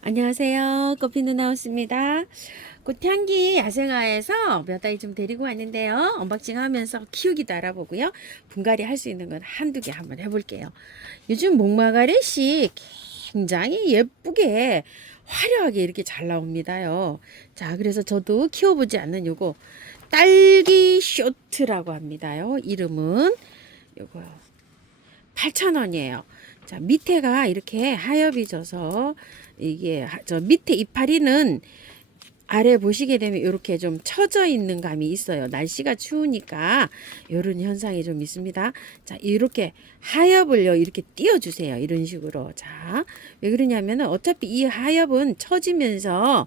안녕하세요. 커피 누나우스입니다. 꽃향기 야생화에서 몇 아이 좀 데리고 왔는데요. 언박싱 하면서 키우기도 알아보고요. 분갈이 할 수 있는 건 한두 개 한번 해볼게요. 요즘 목마가렛이 굉장히 예쁘게 화려하게 이렇게 잘 나옵니다요. 자, 그래서 저도 키워보지 않는 요거 딸기 쇼트라고 합니다요. 이름은 요거요. 8,000원이에요. 자, 밑에가 이렇게 하엽이 져서 이게 저 밑에 이파리는 아래 보시게 되면 이렇게 좀 처져 있는 감이 있어요. 날씨가 추우니까 이런 현상이 좀 있습니다. 자, 이렇게 하엽을요, 이렇게 띄워주세요. 이런 식으로. 자, 왜 그러냐면은 어차피 이 하엽은 처지면서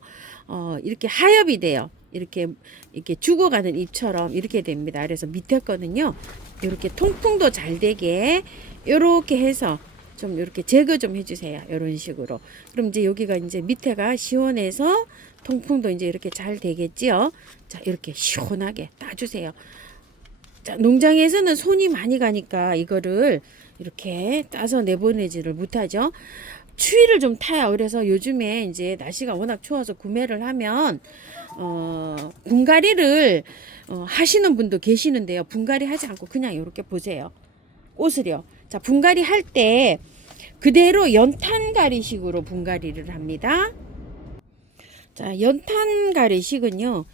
이렇게 하엽이 돼요. 이렇게 죽어가는 잎처럼 이렇게 됩니다. 그래서 밑에 거는요, 이렇게 통풍도 잘 되게 이렇게 해서 좀 이렇게 제거 좀 해주세요. 이런 식으로. 그럼 이제 여기가 이제 밑에가 시원해서 통풍도 이제 이렇게 잘 되겠지요. 자, 이렇게 시원하게 따주세요. 자, 농장에서는 손이 많이 가니까 이거를 이렇게 따서 내보내지를 못하죠. 추위를 좀 타요. 그래서 요즘에 이제 날씨가 워낙 추워서 구매를 하면 분갈이를 하시는 분도 계시는데요. 분갈이 하지 않고 그냥 이렇게 보세요. 꽃을요. 자, 분갈이 할 때 그대로 연탄가리식으로 분갈이를 합니다. 자, 연탄가리식은요.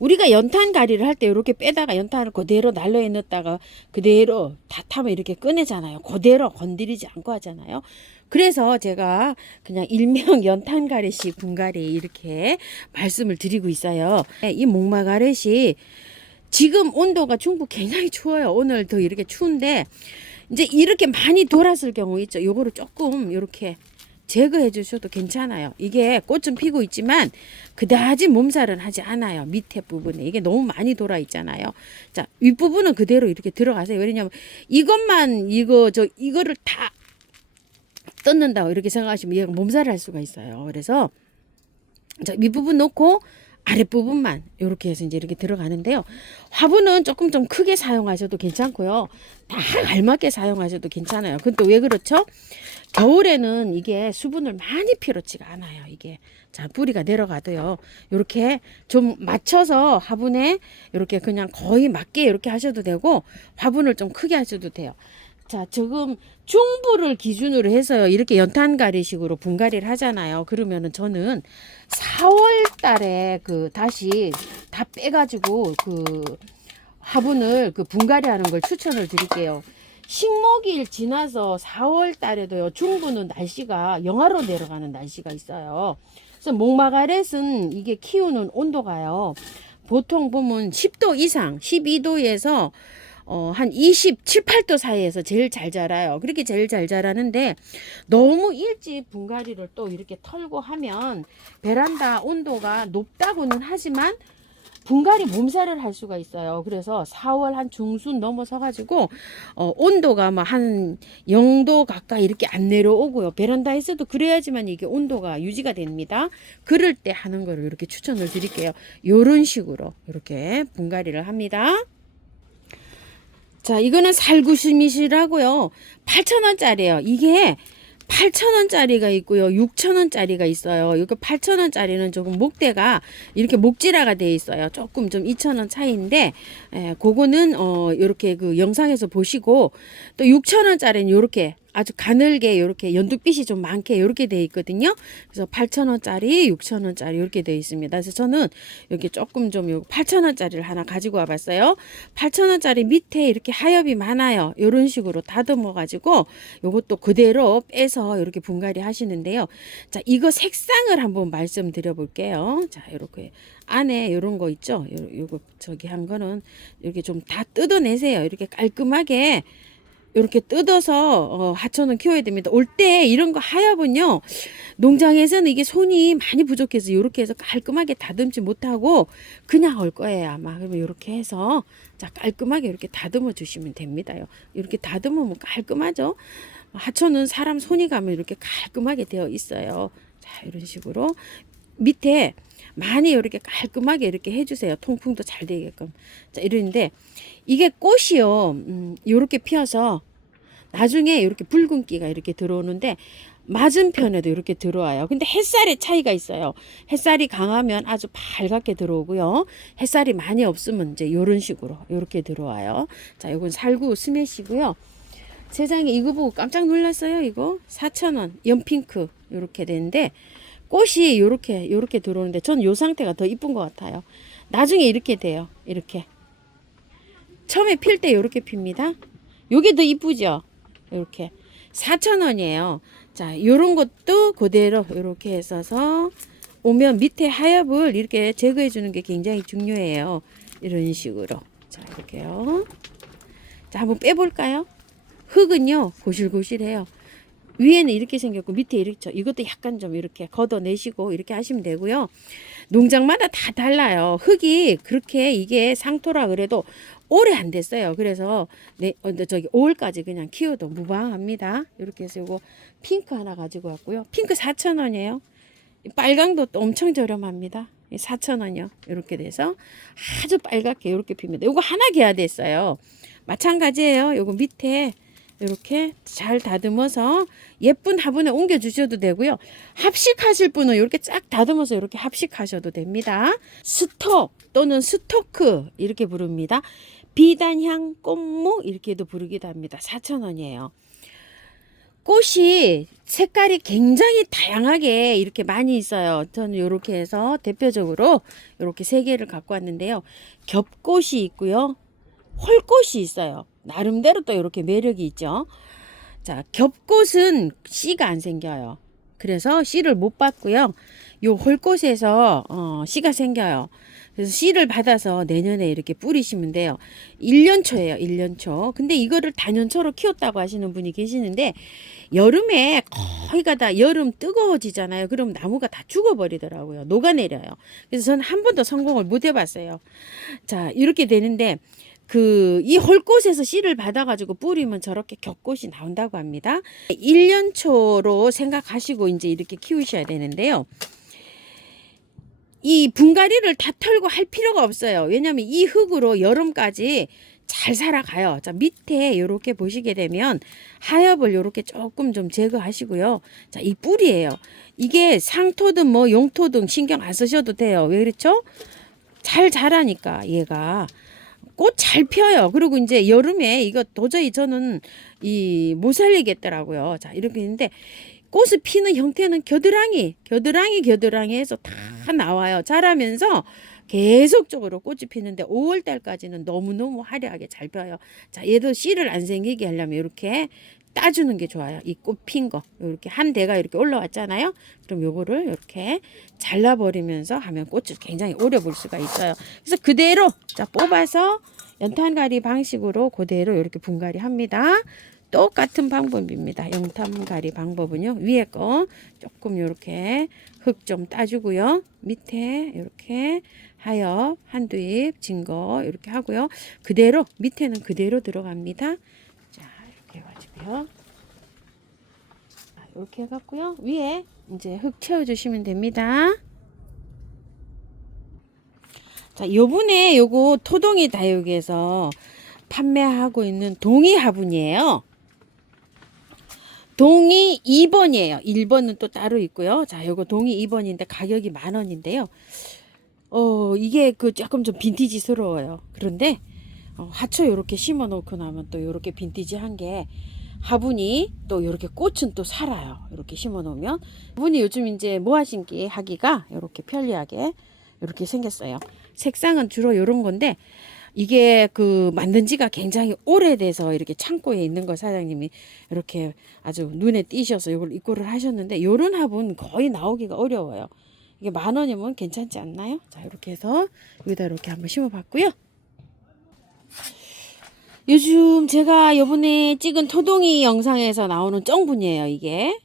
우리가 연탄가리를 할 때 이렇게 빼다가 연탄을 그대로 난로에 넣었다가 그대로 다 타면 이렇게 꺼내잖아요. 그대로 건드리지 않고 하잖아요. 그래서 제가 그냥 일명 연탄가리식 분갈이 이렇게 말씀을 드리고 있어요. 이 목마가렛이 지금 온도가 중국 굉장히 추워요. 오늘 더 이렇게 추운데 이제 이렇게 많이 돌았을 경우 있죠. 요거를 조금 이렇게 제거해 주셔도 괜찮아요. 이게 꽃은 피고 있지만 그다지 몸살은 하지 않아요. 밑에 부분에 이게 너무 많이 돌아 있잖아요. 자, 윗부분은 그대로 이렇게 들어가세요. 왜냐면 이것만 이거를 다 뜯는다고 이렇게 생각하시면 얘가 몸살을 할 수가 있어요. 그래서 자, 윗부분 놓고 아랫부분만 이렇게 해서 이제 이렇게 들어가는데요. 화분은 조금 좀 크게 사용하셔도 괜찮고요. 다 알맞게 사용하셔도 괜찮아요. 근데 왜 그렇죠? 겨울에는 이게 수분을 많이 필요치가 않아요. 이게 자, 뿌리가 내려가도요. 이렇게 좀 맞춰서 화분에 이렇게 그냥 거의 맞게 이렇게 하셔도 되고 화분을 좀 크게 하셔도 돼요. 자, 지금 중부를 기준으로 해서요. 이렇게 연탄가리식으로 분갈이를 하잖아요. 그러면은 저는 4월 달에 다시 다 빼가지고 화분을 분갈이 하는 걸 추천을 드릴게요. 식목일 지나서 4월 달에도요. 중부는 날씨가 영하로 내려가는 날씨가 있어요. 그래서 목마가렛은 이게 키우는 온도가요. 보통 보면 10도 이상, 12도에서 한 27, 8도 사이에서 제일 잘 자라요. 그렇게 제일 잘 자라는데 너무 일찍 분갈이를 또 이렇게 털고 하면 베란다 온도가 높다고는 하지만 분갈이 몸살을 할 수가 있어요. 그래서 4월 한 중순 넘어서 가지고 온도가 막 한 0도 가까이 이렇게 안 내려오고요. 베란다에서도 그래야지만 이게 온도가 유지가 됩니다. 그럴 때 하는 거를 이렇게 추천을 드릴게요. 요런 식으로 이렇게 분갈이를 합니다. 자, 이거는 살구스밋이라고요. 8,000원짜리예요. 이게 8,000원짜리가 있고요. 6,000원짜리가 있어요. 이거 8,000원짜리는 조금 목대가 이렇게 목질화가 되어 있어요. 조금 좀 2,000원 차이인데, 그거는, 요렇게 영상에서 보시고, 또 6,000원짜리는 요렇게 아주 가늘게 요렇게 연두빛이 좀 많게 요렇게 되어 있거든요. 그래서 8,000원짜리, 6,000원짜리 요렇게 되어 있습니다. 그래서 저는 여기 조금 좀 요 8,000원짜리를 하나 가지고 와봤어요. 8,000원짜리 밑에 이렇게 하엽이 많아요. 요런 식으로 다듬어 가지고 요것도 그대로 빼서 이렇게 분갈이 하시는데요. 자, 이거 색상을 한번 말씀드려 볼게요. 자, 이렇게 안에 요런 거 있죠. 요거 저기 한 거는 이렇게 좀 다 뜯어내세요. 이렇게 깔끔하게 이렇게 뜯어서 하천은 키워야 됩니다. 올 때 이런 거 하엽은요. 농장에서는 이게 손이 많이 부족해서 이렇게 해서 깔끔하게 다듬지 못하고 그냥 올 거예요. 아마. 그러면 이렇게 해서 자, 깔끔하게 이렇게 다듬어 주시면 됩니다요. 이렇게 다듬으면 깔끔하죠. 하천은 사람 손이 가면 이렇게 깔끔하게 되어 있어요. 자, 이런 식으로 밑에 많이 이렇게 깔끔하게 이렇게 해주세요. 통풍도 잘 되게끔. 자, 이러는데 이게 꽃이요. 이렇게 피어서 나중에 이렇게 붉은기가 이렇게 들어오는데 맞은편에도 이렇게 들어와요. 근데 햇살의 차이가 있어요. 햇살이 강하면 아주 밝게 들어오고요. 햇살이 많이 없으면 이제 이런 식으로 이렇게 들어와요. 자, 이건 살구 스매시고요. 세상에 이거 보고 깜짝 놀랐어요. 이거 4,000원 연핑크 이렇게 되는데 꽃이 이렇게 들어오는데 전 이 상태가 더 이쁜 것 같아요. 나중에 이렇게 돼요. 이렇게 처음에 필 때 이렇게 핍니다. 요게 더 이쁘죠. 이렇게 4,000원이에요. 자, 요런 것도 그대로 이렇게 해서 오면 밑에 하엽을 이렇게 제거해 주는 게 굉장히 중요해요. 이런 식으로. 자, 이렇게요. 자, 한번 빼볼까요? 흙은요, 고실고실해요. 위에는 이렇게 생겼고 밑에 이렇게, 이것도 약간 좀 이렇게 걷어내시고 이렇게 하시면 되고요. 농장마다 다 달라요. 흙이 그렇게 이게 상토라 그래도 오래 안 됐어요. 그래서 저기 5월까지 그냥 키워도 무방합니다. 이렇게 해서 이거 핑크 하나 가지고 왔고요. 핑크 4,000원이에요. 빨강도 또 엄청 저렴합니다. 4,000원이요. 이렇게 돼서 아주 빨갛게 이렇게 핍니다. 이거 하나 개야 됐어요. 마찬가지예요. 요거 밑에 이렇게 잘 다듬어서 예쁜 화분에 옮겨 주셔도 되고요. 합식하실 분은 이렇게 쫙 다듬어서 이렇게 합식하셔도 됩니다. 스톡 또는 스토크 이렇게 부릅니다. 비단향 꽃무 이렇게도 부르기도 합니다. 4,000원이에요. 꽃이 색깔이 굉장히 다양하게 이렇게 많이 있어요. 저는 이렇게 해서 대표적으로 이렇게 세 개를 갖고 왔는데요. 겹꽃이 있고요. 홀꽃이 있어요. 나름대로 또 이렇게 매력이 있죠. 자, 겹꽃은 씨가 안 생겨요. 그래서 씨를 못 받고요. 요 홀꽃에서 씨가 생겨요. 그래서 씨를 받아서 내년에 이렇게 뿌리시면 돼요. 1년초예요. 1년초. 근데 이거를 다년초로 키웠다고 하시는 분이 계시는데 여름에 거의 다 여름 뜨거워지잖아요. 그럼 나무가 다 죽어버리더라고요. 녹아내려요. 그래서 저는 한 번도 성공을 못 해봤어요. 자, 이렇게 되는데 이 홀꽃에서 씨를 받아가지고 뿌리면 저렇게 겹꽃이 나온다고 합니다. 1년초로 생각하시고 이제 이렇게 키우셔야 되는데요. 이 분갈이를 다 털고 할 필요가 없어요. 왜냐하면 이 흙으로 여름까지 잘 살아가요. 자, 밑에 이렇게 보시게 되면 하엽을 이렇게 조금 좀 제거하시고요. 자, 이 뿌리예요. 이게 상토든 뭐 용토든 신경 안 쓰셔도 돼요. 왜 그렇죠? 잘 자라니까 얘가. 꽃 잘 펴요. 그리고 이제 여름에 이거 도저히 저는 못 살리겠더라고요. 자, 이렇게 있는데 꽃을 피는 형태는 겨드랑이 해서 다 나와요. 자라면서 계속적으로 꽃이 피는데 5월 달까지는 너무너무 화려하게 잘 펴요. 자, 얘도 씨를 안 생기게 하려면 이렇게 따주는 게 좋아요. 이 꽃 핀 거. 이렇게 한 대가 이렇게 올라왔잖아요. 그럼 요거를 이렇게 잘라버리면서 하면 꽃을 굉장히 오래 볼 수가 있어요. 그래서 그대로 자 뽑아서 연탄가리 방식으로 그대로 이렇게 분갈이 합니다. 똑같은 방법입니다. 연탄가리 방법은요. 위에 거 조금 이렇게 흙 좀 따주고요. 밑에 이렇게 하엽 한두 입 진 거 이렇게 하고요. 그대로 밑에는 그대로 들어갑니다. 자, 이렇게 해가지고요. 이렇게 해갖고요. 위에 이제 흙 채워주시면 됩니다. 자, 요번에 요거 토동이 다육에서 판매하고 있는 동이 화분이에요. 동이 2번이에요. 1번은 또 따로 있고요. 자, 요거 동이 2번인데 가격이 10,000원인데요. 이게 조금 좀 빈티지스러워요. 그런데 화초 요렇게 심어 놓고 나면 또 요렇게 빈티지한 게 화분이 또 요렇게 꽃은 또 살아요. 이렇게 심어 놓으면 화분이 요즘 이제 모아 심기 하기가 요렇게 편리하게 이렇게 생겼어요. 색상은 주로 요런 건데 이게 만든 지가 굉장히 오래돼서 이렇게 창고에 있는 거 사장님이 이렇게 아주 눈에 띄셔서 이걸 입고를 하셨는데 요런 화분 거의 나오기가 어려워요. 이게 10,000원이면 괜찮지 않나요? 자, 이렇게 해서 여기다 이렇게 한번 심어 봤고요. 요즘 제가 요번에 찍은 토동이 영상에서 나오는 쩡분이에요. 이게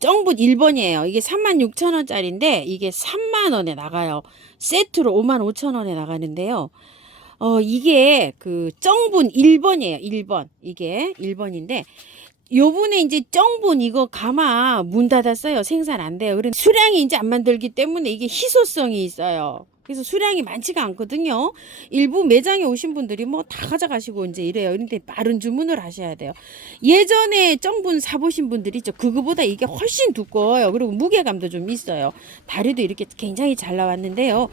쩡분 1번이에요. 이게 36,000원짜리인데 이게 30,000원에 나가요. 세트로 55,000원에 나가는데요. 이게 쩡분 1번이에요. 1번. 이게 1번인데 요번에 이제 쩡분 이거 가마 문 닫았어요. 생산 안 돼요. 그런데 수량이 이제 안 만들기 때문에 이게 희소성이 있어요. 그래서 수량이 많지가 않거든요. 일부 매장에 오신 분들이 뭐 다 가져가시고 이제 이래요. 그런데 빠른 주문을 하셔야 돼요. 예전에 정분 사보신 분들이 있죠. 그거보다 이게 훨씬 두꺼워요. 그리고 무게감도 좀 있어요. 다리도 이렇게 굉장히 잘 나왔는데요.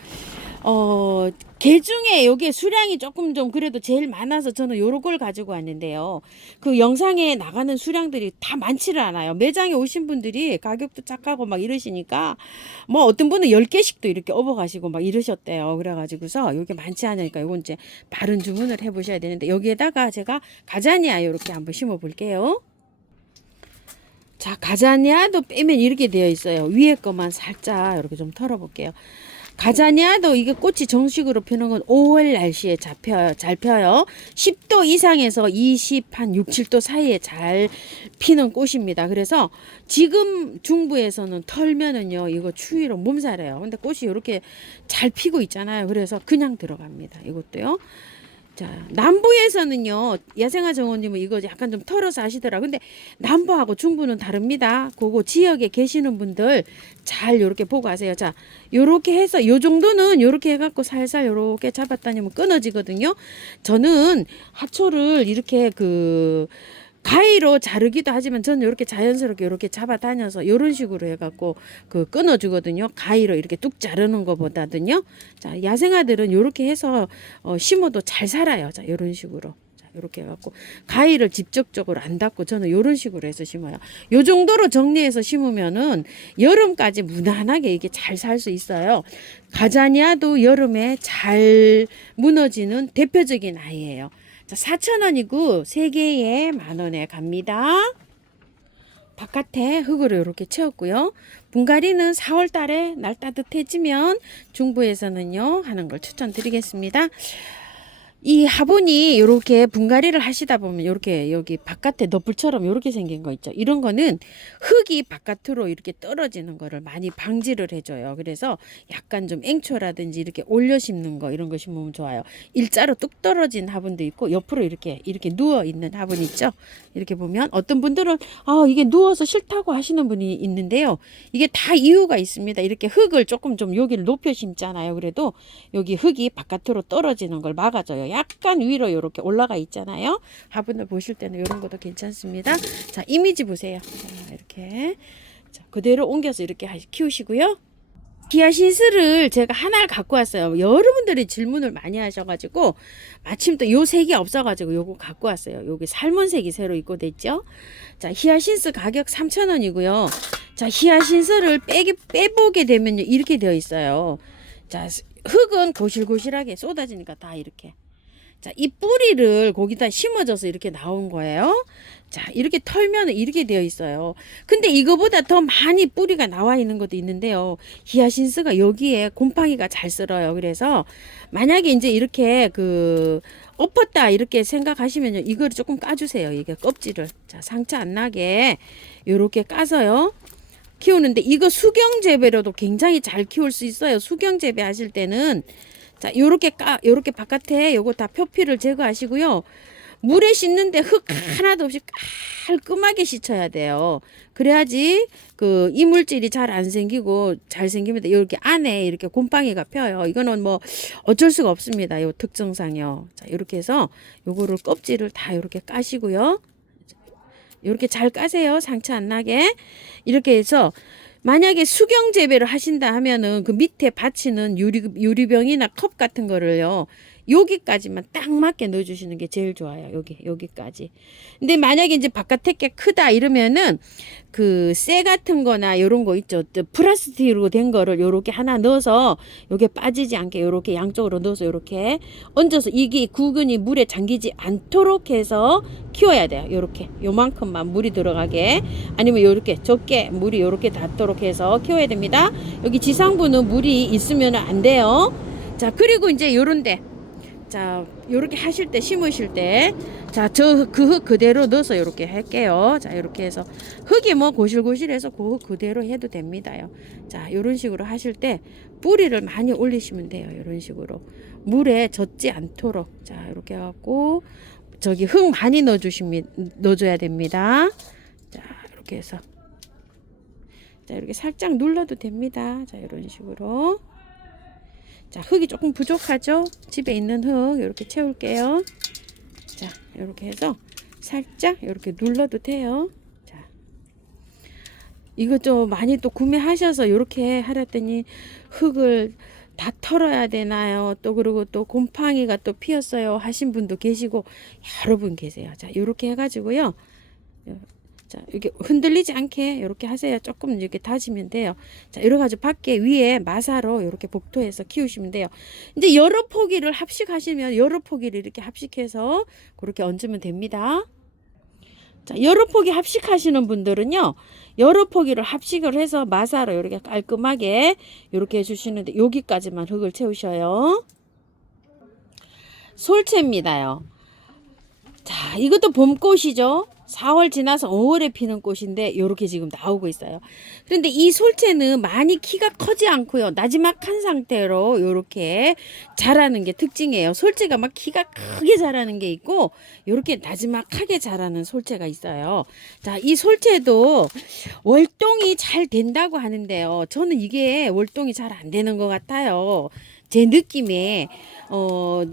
개 중에 여기에 수량이 조금 좀 그래도 제일 많아서 저는 요런 걸 가지고 왔는데요. 그 영상에 나가는 수량들이 다 많지를 않아요. 매장에 오신 분들이 가격도 착하고 막 이러시니까 뭐 어떤 분은 10개씩도 이렇게 업어가시고 막 이러셨대요. 그래가지고서 요게 많지 않으니까 요건 이제 바른 주문을 해보셔야 되는데 여기에다가 제가 가자니아 요렇게 한번 심어 볼게요. 자, 가자니아도 빼면 이렇게 되어 있어요. 위에 것만 살짝 이렇게 좀 털어볼게요. 가자니아도 이게 꽃이 정식으로 피는 건 5월 날씨에 잘 펴요. 10도 이상에서 6, 7도 사이에 잘 피는 꽃입니다. 그래서 지금 중부에서는 털면은요, 이거 추위로 몸살해요. 근데 꽃이 이렇게 잘 피고 있잖아요. 그래서 그냥 들어갑니다. 이것도요. 자, 남부에서는요, 야생화 정원님은 이거 약간 좀 털어서 하시더라. 근데 남부하고 중부는 다릅니다. 그거 지역에 계시는 분들 잘 요렇게 보고 하세요. 자, 요렇게 해서 요 정도는 요렇게 해갖고 살살 요렇게 잡았다니면 끊어지거든요. 저는 하초를 이렇게 가위로 자르기도 하지만 저는 이렇게 자연스럽게 이렇게 잡아 다녀서 이런 식으로 해갖고 끊어 주거든요. 가위로 이렇게 뚝 자르는 것보다든요. 자, 야생아들은 이렇게 해서 심어도 잘 살아요. 자, 이런 식으로. 자, 이렇게 해갖고 가위를 직접적으로 안 닿고 저는 이런 식으로 해서 심어요. 요 정도로 정리해서 심으면은 여름까지 무난하게 이게 잘 살 수 있어요. 가자니아도 여름에 잘 무너지는 대표적인 아이예요. 자, 4,000원이고 3개에 만원에 갑니다. 바깥에 흙으로 이렇게 채웠고요. 분갈이는 4월 달에 날 따뜻해지면 중부에서는요 하는 걸 추천드리겠습니다. 이 화분이 이렇게 분갈이를 하시다 보면 이렇게 여기 바깥에 너풀처럼 이렇게 생긴 거 있죠. 이런 거는 흙이 바깥으로 이렇게 떨어지는 거를 많이 방지를 해줘요. 그래서 약간 좀 앵초라든지 이렇게 올려 심는 거 이런 거 심으면 좋아요. 일자로 뚝 떨어진 화분도 있고 옆으로 이렇게 누워 있는 화분 있죠. 이렇게 보면 어떤 분들은 이게 누워서 싫다고 하시는 분이 있는데요. 이게 다 이유가 있습니다. 이렇게 흙을 조금 좀 여기를 높여 심잖아요. 그래도 여기 흙이 바깥으로 떨어지는 걸 막아줘요. 약간 위로 이렇게 올라가 있잖아요. 화분을 보실 때는 이런 것도 괜찮습니다. 자, 이미지 보세요. 자, 이렇게 자, 그대로 옮겨서 이렇게 키우시고요. 히아신스를 제가 하나를 갖고 왔어요. 여러분들이 질문을 많이 하셔가지고 마침 또 요 색이 없어가지고 요거 갖고 왔어요. 여기 살몬색이 새로 입고됐죠. 자, 히아신스 가격 3,000원이고요. 자, 히아신스를 빼보게 되면요 이렇게 되어 있어요. 자, 흙은 고실고실하게 쏟아지니까 다 이렇게. 자, 이 뿌리를 거기다 심어져서 이렇게 나온 거예요. 자, 이렇게 털면 이렇게 되어 있어요. 근데 이거보다 더 많이 뿌리가 나와 있는 것도 있는데요. 히아신스가 여기에 곰팡이가 잘 쓸어요. 그래서 만약에 이제 이렇게 엎었다 이렇게 생각하시면요. 이거를 조금 까주세요. 이게 껍질을. 자, 상처 안 나게 요렇게 까서요. 키우는데 이거 수경 재배로도 굉장히 잘 키울 수 있어요. 수경 재배 하실 때는 자, 요렇게 바깥에 요거 다 표피를 제거하시고요. 물에 씻는데 흙 하나도 없이 깔끔하게 씻어야 돼요. 그래야지 이물질이 잘 안 생기고 잘 생깁니다. 이렇게 안에 이렇게 곰팡이가 펴요. 이거는 뭐 어쩔 수가 없습니다. 요 특성상요. 자, 이렇게 해서 요거를 껍질을 다 이렇게 까시고요. 이렇게 잘 까세요. 상처 안 나게. 이렇게 해서 만약에 수경 재배를 하신다 하면은 그 밑에 받치는 유리병이나 컵 같은 거를요. 여기까지만 딱 맞게 넣어주시는 게 제일 좋아요. 여기까지. 근데 만약에 이제 바깥에 게 크다 이러면은 쇠 같은 거나 요런 거 있죠. 플라스틱으로 된 거를 요렇게 하나 넣어서 요게 빠지지 않게 요렇게 양쪽으로 넣어서 요렇게 얹어서 이게 구근이 물에 잠기지 않도록 해서 키워야 돼요. 요렇게 요만큼만 물이 들어가게 아니면 요렇게 적게 물이 요렇게 닿도록 해서 키워야 됩니다. 여기 지상부는 물이 있으면 안 돼요. 자, 그리고 이제 요런데 자, 요렇게 하실 때 심으실 때 자, 그 흙 그대로 넣어서 요렇게 할게요. 자, 요렇게 해서 흙이 뭐 고실고실해서 그 흙 그대로 해도 됩니다요. 자, 요런 식으로 하실 때 뿌리를 많이 올리시면 돼요. 요런 식으로 물에 젖지 않도록 자, 이렇게 해갖고 저기 흙 많이 넣어줘야 됩니다. 자, 이렇게 해서 자, 이렇게 살짝 눌러도 됩니다. 자, 이런 식으로 자, 흙이 조금 부족하죠? 집에 있는 흙 이렇게 채울게요. 자, 이렇게 해서 살짝 이렇게 눌러도 돼요. 자, 이거 좀 많이 또 구매하셔서 이렇게 하랬더니 흙을 다 털어야 되나요? 또 그리고 또 곰팡이가 또 피었어요 하신 분도 계시고 여러 분 계세요. 자, 이렇게 해가지고요. 자, 이렇게 흔들리지 않게 이렇게 하세요. 조금 이렇게 다지면 돼요. 자, 이래 가지고 밖에 위에 마사로 이렇게 복토해서 키우시면 돼요. 이제 여러 포기를 합식하시면 여러 포기를 이렇게 합식해서 그렇게 얹으면 됩니다. 자, 여러 포기 합식하시는 분들은요, 여러 포기를 합식을 해서 마사로 이렇게 깔끔하게 이렇게 해주시는데 여기까지만 흙을 채우셔요. 솔채입니다요. 자, 이것도 봄꽃이죠. 4월 지나서 5월에 피는 꽃인데 이렇게 지금 나오고 있어요. 그런데 이 솔채는 많이 키가 커지 않고요. 나지막한 상태로 이렇게 자라는 게 특징이에요. 솔채가 막 키가 크게 자라는 게 있고 이렇게 나지막하게 자라는 솔채가 있어요. 자, 이 솔채도 월동이 잘 된다고 하는데요. 저는 이게 월동이 잘 안 되는 것 같아요. 제 느낌에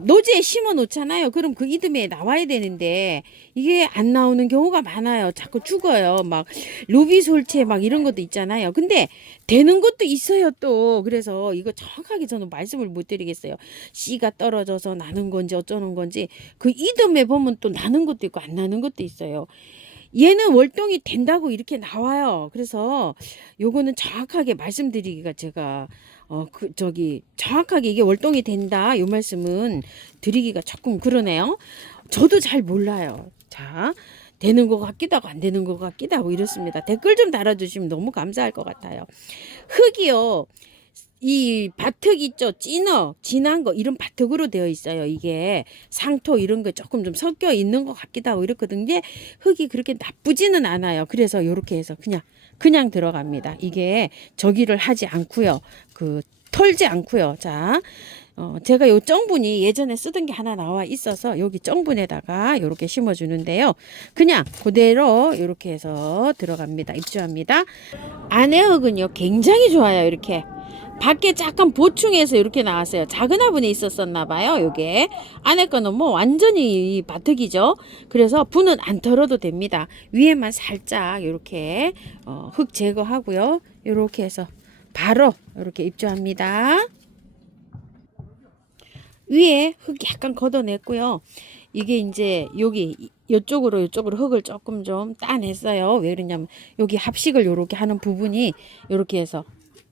노지에 심어 놓잖아요. 그럼 그 이듬해 나와야 되는데 이게 안 나오는 경우가 많아요. 자꾸 죽어요. 막 루비 솔채 막 이런 것도 있잖아요. 근데 되는 것도 있어요 또. 그래서 이거 정확하게 저는 말씀을 못 드리겠어요. 씨가 떨어져서 나는 건지 어쩌는 건지 그 이듬해 보면 또 나는 것도 있고 안 나는 것도 있어요. 얘는 월동이 된다고 이렇게 나와요. 그래서 요거는 정확하게 말씀드리기가 제가 정확하게 이게 월동이 된다 요 말씀은 드리기가 조금 그러네요. 저도 잘 몰라요. 자, 되는 것 같기도 하고 안 되는 것 같기도 하고 이렇습니다. 댓글 좀 달아주시면 너무 감사할 것 같아요. 흙이요. 이 바특 있죠? 진한 거 이런 바특으로 되어 있어요. 이게 상토 이런 거 조금 좀 섞여 있는 것 같기도 하고 이렇거든요. 흙이 그렇게 나쁘지는 않아요. 그래서 이렇게 해서 그냥 들어갑니다. 이게 저기를 하지 않고요. 털지 않고요. 자, 제가 요 정분이 예전에 쓰던 게 하나 나와 있어서 여기 정분에다가 이렇게 심어 주는데요. 그냥 그대로 이렇게 해서 들어갑니다. 입주합니다. 안에 흙은요 굉장히 좋아요. 이렇게 밖에 약간 보충해서 이렇게 나왔어요. 작은 화분에 있었었나 봐요. 요게 안에 거는 뭐 완전히 바특이죠. 그래서 분은 안 털어도 됩니다. 위에만 살짝 이렇게 흙 제거하고요. 이렇게 해서 바로 이렇게 입주합니다. 위에 흙 약간 걷어냈고요. 이게 이제 여기 이쪽으로 흙을 조금 좀 따냈어요. 왜 그러냐면 여기 합식을 요렇게 하는 부분이 요렇게 해서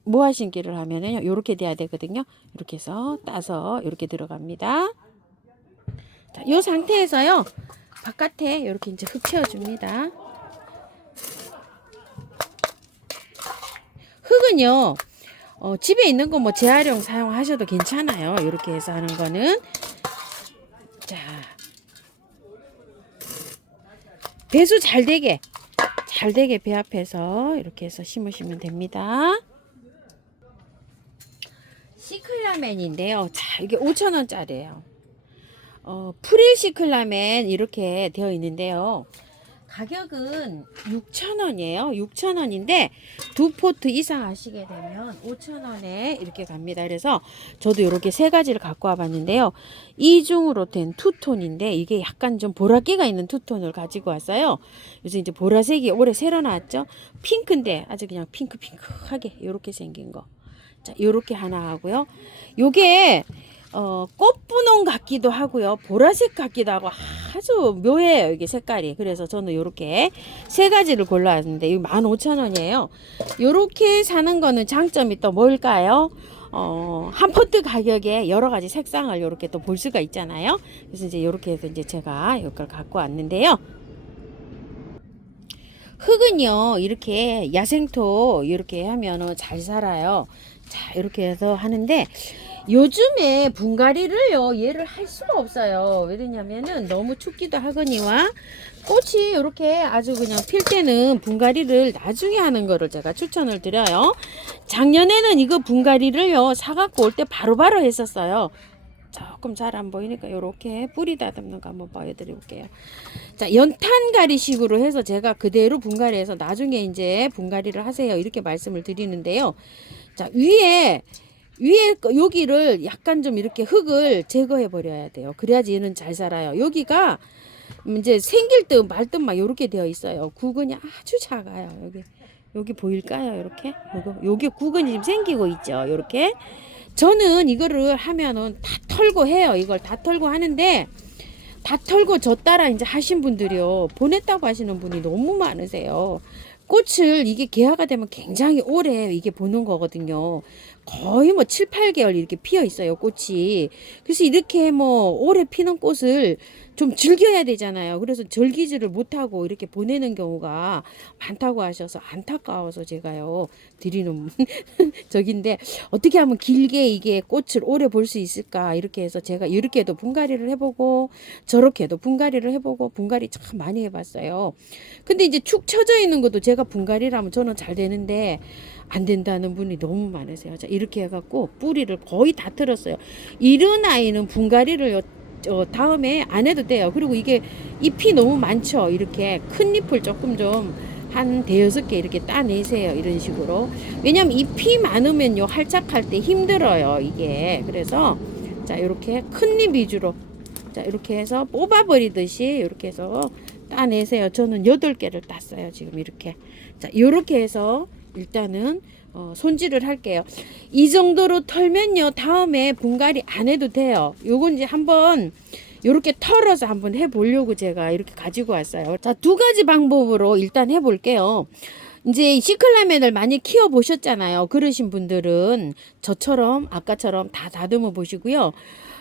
모아 심기를 하면은 요렇게 돼야 되거든요. 이렇게 해서 따서 이렇게 들어갑니다. 자, 요 상태에서요. 바깥에 이렇게 이제 흙 채워줍니다. 흙은요. 집에 있는 거 뭐 재활용 사용하셔도 괜찮아요. 이렇게 해서 하는 거는. 자, 배수 잘 되게 배합해서 이렇게 해서 심으시면 됩니다. 시클라멘인데요. 자, 이게 5,000원짜리예요. 프릴 시클라멘 이렇게 되어 있는데요. 가격은 6,000원이에요. 6,000원인데 두 포트 이상 하시게 되면 5,000원에 이렇게 갑니다. 그래서 저도 이렇게 세 가지를 갖고 와 봤는데요. 이중으로 된 투톤인데 이게 약간 좀 보라기가 있는 투톤을 가지고 왔어요. 요새 이제 보라색이 올해 새로 나왔죠. 핑크인데 아주 그냥 핑크하게 이렇게 생긴 거. 자, 요렇게 하나 하고요. 요게 꽃분홍 같기도 하고요. 보라색 같기도 하고 아주 묘해요. 이게 색깔이. 그래서 저는 요렇게 세 가지를 골라왔는데 이거 15,000원이에요. 요렇게 사는 거는 장점이 또 뭘까요? 한 포트 가격에 여러 가지 색상을 요렇게 또 볼 수가 있잖아요. 그래서 이제 요렇게 해서 이제 제가 이걸 갖고 왔는데요. 흙은요, 이렇게 야생토 이렇게 하면은 잘 살아요. 자, 이렇게 해서 하는데 요즘에 분갈이를요 얘를 할 수가 없어요. 왜냐면은 너무 춥기도 하거니와 꽃이 이렇게 아주 그냥 필 때는 분갈이를 나중에 하는 거를 제가 추천을 드려요. 작년에는 이거 분갈이를요 사갖고 올 때 바로바로 했었어요. 조금 잘 안 보이니까 이렇게 뿌리 다듬는 거 한번 보여드릴게요. 자, 연탄가리식으로 해서 제가 그대로 분갈이해서 나중에 이제 분갈이를 하세요 이렇게 말씀을 드리는데요. 자, 위에 여기를 약간 좀 이렇게 흙을 제거해 버려야 돼요. 그래야지 얘는 잘 살아요. 여기가 이제 생길 듯 말 듯 막 이렇게 되어 있어요. 구근이 아주 작아요. 여기 보일까요? 이렇게 요게 구근이 지금 생기고 있죠. 이렇게 저는 이거를 하면은 다 털고 해요. 이걸 다 털고 하는데 다 털고 저 따라 이제 하신 분들이요 보냈다고 하시는 분이 너무 많으세요. 꽃을 이게 개화가 되면 굉장히 오래 이게 보는 거거든요. 거의 뭐 7, 8개월 이렇게 피어 있어요, 꽃이. 그래서 이렇게 뭐 오래 피는 꽃을 좀 즐겨야 되잖아요. 그래서 즐기지를 못하고 이렇게 보내는 경우가 많다고 하셔서 안타까워서 제가요, 드리는 적인데, 어떻게 하면 길게 이게 꽃을 오래 볼 수 있을까? 이렇게 해서 제가 이렇게도 분갈이를 해보고, 저렇게도 분갈이를 해보고, 분갈이 참 많이 해봤어요. 근데 이제 축 처져 있는 것도 제가 분갈이를 하면 저는 잘 되는데, 안 된다는 분이 너무 많으세요. 자, 이렇게 해갖고 뿌리를 거의 다 틀었어요. 이런 아이는 분갈이를 다음에 안 해도 돼요. 그리고 이게 잎이 너무 많죠. 이렇게 큰 잎을 조금 좀 한 대여섯 개 이렇게 따내세요. 이런 식으로. 왜냐면 잎이 많으면요, 활짝할 때 힘들어요. 이게. 그래서 자, 이렇게 큰 잎 위주로 자, 이렇게 해서 뽑아버리듯이 이렇게 해서 따내세요. 저는 8개를 땄어요. 지금 이렇게. 자, 이렇게 해서 일단은 손질을 할게요. 이 정도로 털면요, 다음에 분갈이 안 해도 돼요. 요건 이제 한번 요렇게 털어서 한번 해보려고 제가 이렇게 가지고 왔어요. 자, 2가지 방법으로 일단 해볼게요. 이제 시클라멘을 많이 키워 보셨잖아요. 그러신 분들은 저처럼 아까처럼 다 다듬어 보시고요.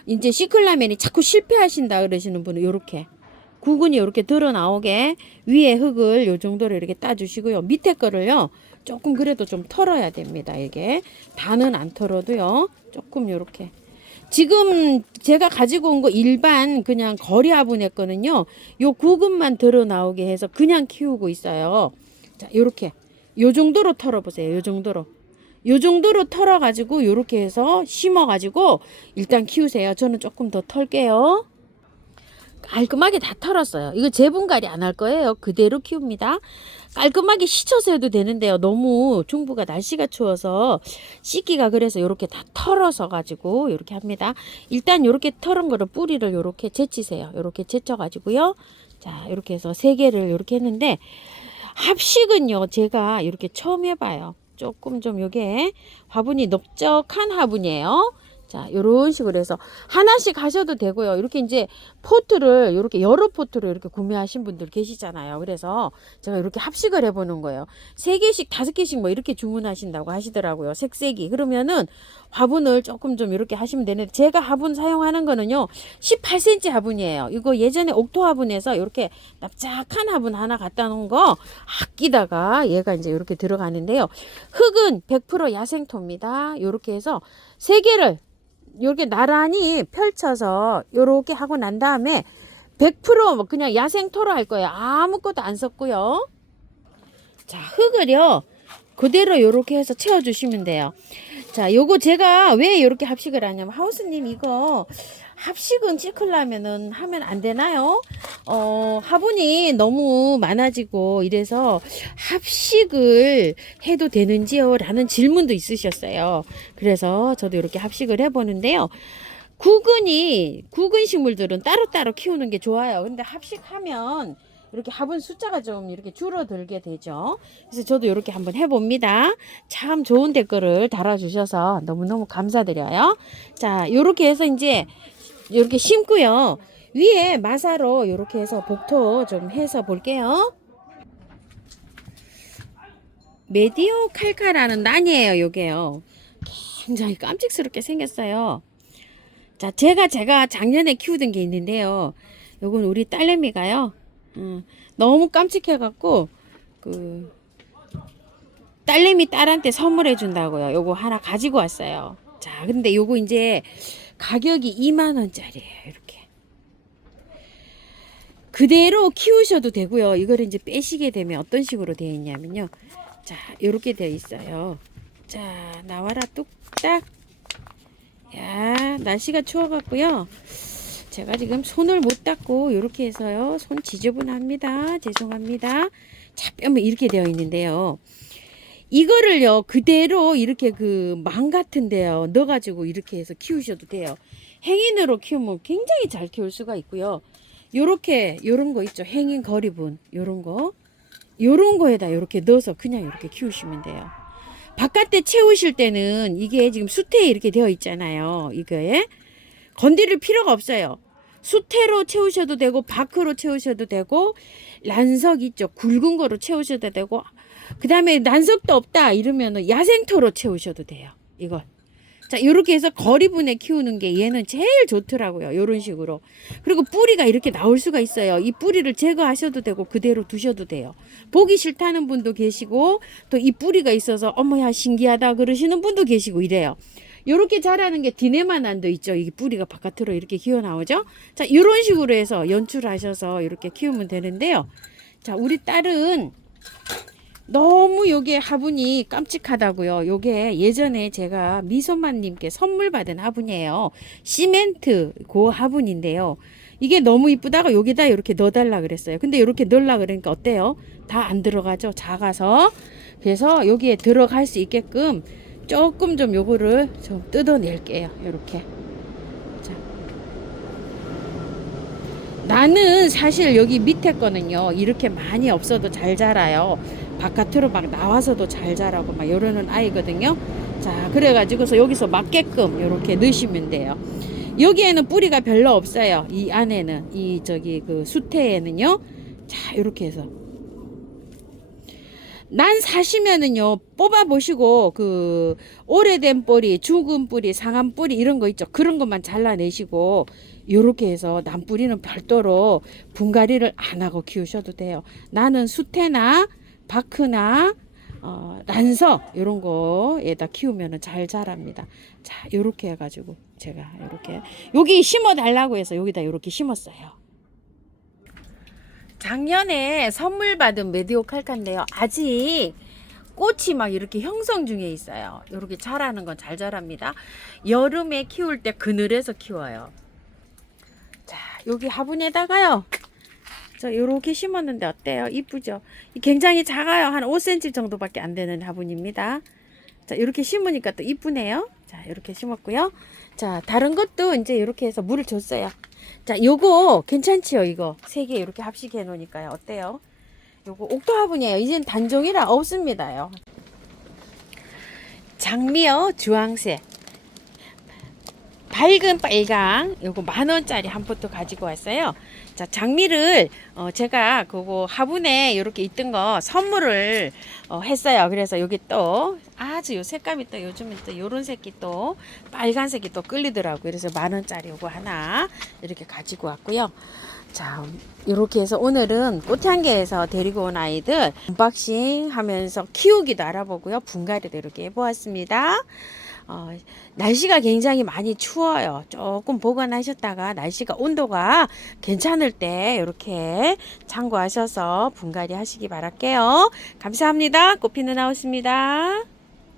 이제 시클라멘이 자꾸 실패하신다 그러시는 분은 요렇게 구근이 이렇게 드러 나오게 위에 흙을 요 정도로 이렇게 따주시고요. 밑에 거를요, 조금 그래도 좀 털어야 됩니다. 이게 다는 안 털어도요, 조금 요렇게. 지금 제가 가지고 온 거 일반 그냥 거리 화분에 거는요, 요 구근만 드러 나오게 해서 그냥 키우고 있어요. 자, 요렇게 요 정도로 털어 보세요. 요 정도로. 요 정도로 털어 가지고 요렇게 해서 심어 가지고 일단 키우세요. 저는 조금 더 털게요. 깔끔하게 다 털었어요. 이거 재분갈이 안 할 거예요. 그대로 키웁니다. 깔끔하게 씻어서 해도 되는데요. 너무 중부가 날씨가 추워서 씻기가 그래서 이렇게 다 털어서 가지고 이렇게 합니다. 일단 이렇게 털은 거를 뿌리를 이렇게 제치세요. 이렇게 제쳐 가지고요. 자, 이렇게 해서 3개를 이렇게 했는데, 합식은요, 제가 이렇게 처음 해봐요. 조금 좀 요게 화분이 넓적한 화분이에요. 자, 요런 식으로 해서 하나씩 하셔도 되고요. 이렇게 이제 포트를 이렇게 여러 포트로 이렇게 구매하신 분들 계시잖아요. 그래서 제가 이렇게 합식을 해보는 거예요. 3개씩 5개씩 뭐 이렇게 주문하신다고 하시더라고요. 색색이. 그러면은 화분을 조금 좀 이렇게 하시면 되는데, 제가 화분 사용하는 거는요, 18cm 화분이에요. 이거 예전에 옥토 화분에서 이렇게 납작한 화분 하나 갖다 놓은 거 아끼다가 얘가 이제 이렇게 들어가는데요. 흙은 100% 야생토입니다. 이렇게 해서 3개를 이렇게 나란히 펼쳐서 이렇게 하고 난 다음에 100% 그냥 야생토로 할 거예요. 아무것도 안 썼고요. 자, 흙을요, 그대로 이렇게 해서 채워주시면 돼요. 자, 요거 제가 왜 이렇게 합식을 하냐면, 하우스님 이거 합식은 시클라면은 하면 안 되나요? 화분이 너무 많아지고 이래서 합식을 해도 되는지요? 라는 질문도 있으셨어요. 그래서 저도 이렇게 합식을 해보는데요. 구근 식물들은 따로따로 키우는 게 좋아요. 근데 합식하면 이렇게 화분 숫자가 좀 이렇게 줄어들게 되죠. 그래서 저도 이렇게 한번 해봅니다. 참 좋은 댓글을 달아주셔서 너무너무 감사드려요. 자, 이렇게 해서 이제 이렇게 심고요. 위에 마사로 이렇게 해서 복토 좀 해서 볼게요. 메디오 칼카라는 난이에요. 요게요. 굉장히 깜찍스럽게 생겼어요. 자, 제가 작년에 키우던 게 있는데요. 요건 우리 딸내미가요. 너무 깜찍해갖고 딸내미 딸한테 선물해 준다고요. 요거 하나 가지고 왔어요. 자, 근데 요거 이제 가격이 2만원짜리예요. 이렇게 그대로 키우셔도 되고요. 이걸 이제 빼시게 되면 어떤 식으로 되어 있냐면요. 자, 요렇게 되어 있어요. 자, 나와라 뚝딱. 야, 날씨가 추워갖고요. 제가 지금 손을 못 닦고 이렇게 해서요, 손 지저분합니다. 죄송합니다. 자, 뼈면 이렇게 되어 있는데요. 이거를요 그대로 이렇게 그 망 같은 데요 넣어가지고 이렇게 해서 키우셔도 돼요. 행인으로 키우면 굉장히 잘 키울 수가 있고요. 요렇게 요런 거 있죠, 행인 거리분, 요런 거에다 이렇게 넣어서 그냥 이렇게 키우시면 돼요. 바깥에 채우실 때는 이게 지금 수태에 이렇게 되어 있잖아요. 이거에 건드릴 필요가 없어요. 수태로 채우셔도 되고 바크로 채우셔도 되고 란석 있죠, 굵은 거로 채우셔도 되고, 그 다음에 난석도 없다 이러면 야생토로 채우셔도 돼요. 이걸 자 이렇게 해서 거리분에 키우는 게 얘는 제일 좋더라고요. 요런 식으로. 그리고 뿌리가 이렇게 나올 수가 있어요. 이 뿌리를 제거하셔도 되고 그대로 두셔도 돼요. 보기 싫다는 분도 계시고 또 이 뿌리가 있어서 어머야 신기하다 그러시는 분도 계시고 이래요. 요렇게 자라는 게 디네마난도 있죠. 이게 뿌리가 바깥으로 이렇게 기어 나오죠. 자 이런 식으로 해서 연출하셔서 이렇게 키우면 되는데요. 자 우리 딸은 너무 요게 화분이 깜찍하다고요. 요게 예전에 제가 미소만님께 선물 받은 화분이에요. 시멘트 그 화분인데요. 이게 너무 이쁘다가 여기다 이렇게 넣어달라 그랬어요. 근데 이렇게 넣으려 그러니까 어때요? 다 안 들어가죠. 작아서. 그래서 여기에 들어갈 수 있게끔 조금 좀 요거를 좀 뜯어낼게요. 이렇게. 나는 사실 여기 밑에 거는요 이렇게 많이 없어도 잘 자라요. 바깥으로 막 나와서도 잘 자라고 막 이러는 아이거든요. 자 그래가지고서 여기서 맞게끔 이렇게 넣으시면 돼요. 여기에는 뿌리가 별로 없어요. 이 안에는 이 저기 그 수태에는요. 자 이렇게 해서 난 사시면은요 뽑아 보시고 그 오래된 뿌리, 죽은 뿌리, 상한 뿌리 이런 거 있죠. 그런 것만 잘라내시고 요렇게 해서 난 뿌리는 별도로 분갈이를 안 하고 키우셔도 돼요. 나는 수태나 바크나 란서 이런 거에다 키우면은 잘 자랍니다. 자 요렇게 해가지고 제가 요렇게 여기 심어 달라고 해서 여기다 요렇게 심었어요. 작년에 선물 받은 메디오칼카인데요. 아직 꽃이 막 이렇게 형성 중에 있어요. 이렇게 자라는 건 잘 자랍니다. 여름에 키울 때 그늘에서 키워요. 자, 여기 화분에다가요. 저 이렇게 심었는데 어때요? 이쁘죠? 굉장히 작아요. 한 5cm 정도밖에 안 되는 화분입니다. 자, 이렇게 심으니까 또 이쁘네요. 자, 이렇게 심었고요. 자, 다른 것도 이제 이렇게 해서 물을 줬어요. 자, 요거 괜찮지요? 이거 3개 이렇게 합식해 놓으니까요. 어때요? 요거 옥토 화분이에요. 이젠 단종이라 없습니다요. 장미요, 주황색. 밝은 빨강, 요거 10,000원짜리 한 포트 가지고 왔어요. 자, 장미를 제가 그거 화분에 이렇게 있던 거 선물을 했어요. 그래서 여기 또 아주 요 색감이 또 요즘은 또 요런 색이 또 빨간색이 또 끌리더라고요. 그래서 10,000원짜리 요거 하나 이렇게 가지고 왔고요. 자, 이렇게 해서 오늘은 꽃향기에서 데리고 온 아이들 언박싱 하면서 키우기도 알아보고요. 분갈이도 이렇게 해보았습니다. 날씨가 굉장히 많이 추워요. 조금 보관하셨다가 날씨가 온도가 괜찮을 때 이렇게 참고하셔서 분갈이 하시기 바랄게요. 감사합니다. 꽃피는 하우스입니다.